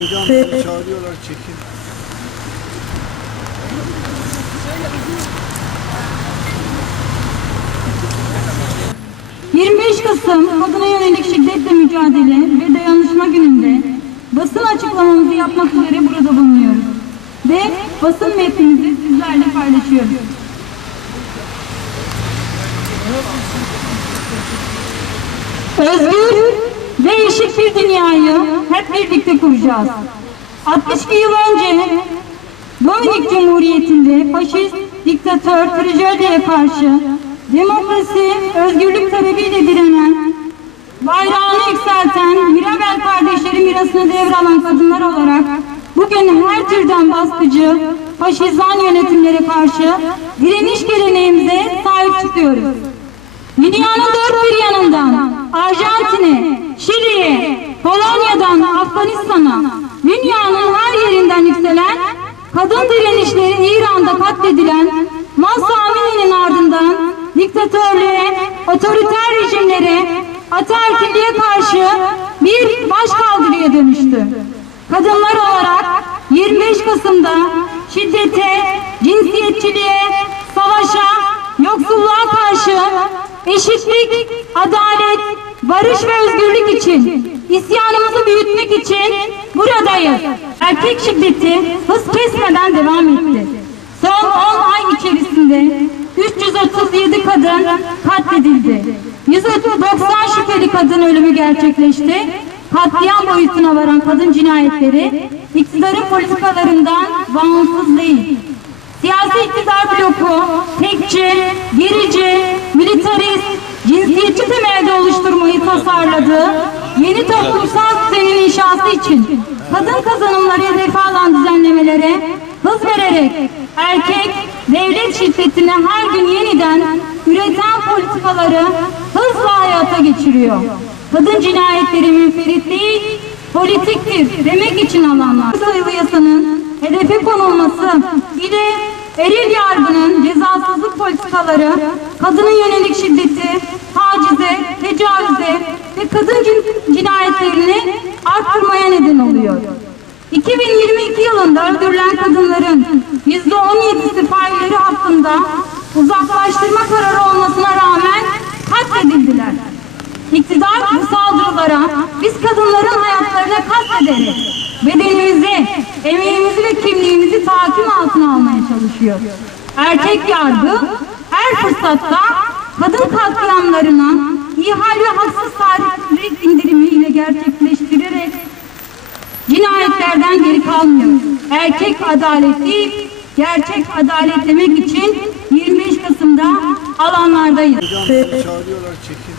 Çağırıyorlar çekin. Hı. 25 Kasım Kadına Yönelik Şiddetle Mücadele ve Dayanışma Günü'nde basın açıklamamızı yapmak üzere burada bulunuyoruz. Ve basın metnimizi sizlerle paylaşıyoruz. Özgür eşit bir dünyayı hep birlikte kuracağız. 62 yıl önce Dominik Cumhuriyeti'nde faşist diktatör Trajedi'ye karşı demokrasi, özgürlük talebiyle direnen, bayrağını yükselten Mirabel kardeşleri mirasını devralan kadınlar olarak bugün her türden baskıcı, faşizan yönetimlere karşı direniş geleneğimize sahip çıkıyoruz. Dünyanın Afganistan'a, dünyanın her yerinden yükselen kadın direnişleri İran'da katledilen Mahsa Amini'nin ardından diktatörlüğe, otoriter rejimlere, ataerkilliğe karşı bir başkaldırıya dönüştü. Kadınlar olarak 25 Kasım'da şiddete, cinsiyetçiliğe, savaşa, yoksulluğa karşı eşitlik, adalet, barış ve özgürlük için isyanımızı büyütmek için buradayız. Erkek şiddeti hız kesmeden devam etti. Son 10 ay içerisinde 337 kadın katledildi. 190 şüpheli kadın ölümü gerçekleşti. Katliam boyutuna varan kadın cinayetleri iktidarın politikalarından bağımsız değil. Siyasi iktidar bloku tekçi, gerici, militarist, cinsiyetçi temelde oluşturmayı tasarladığı yeni toplumsal düzenin inşası için kadın kazanımları hedefe alan düzenlemelere hız vererek erkek devlet şiddetine her gün yeniden üreten politikaları hızla hayata geçiriyor. Kadın cinayetleri münferit değil, politiktir demek için alanlar. Sayılı yasanın hedefe konulması ile eril yargının cezasızlık politikaları kadına yönelik şiddeti, yılında öldürülen kadınların %17'si failleri hakkında uzaklaştırma kararı olmasına rağmen katledildiler. İktidar bu saldırılara biz kadınların hayatlarına katlederek bedenimizi, emeğimizi ve kimliğimizi tahakküm altına almaya çalışıyor. Erkek yargı her fırsatta kadın katliamlarına ihal ve haksız tarih indirimiyle gerçekleştirerek cinayetlerden geri kalmıyor. Erkek adalet değil, gerçek adalet demek için 25 Kasım'da alanlardayız. Çağırıyorlar çekin.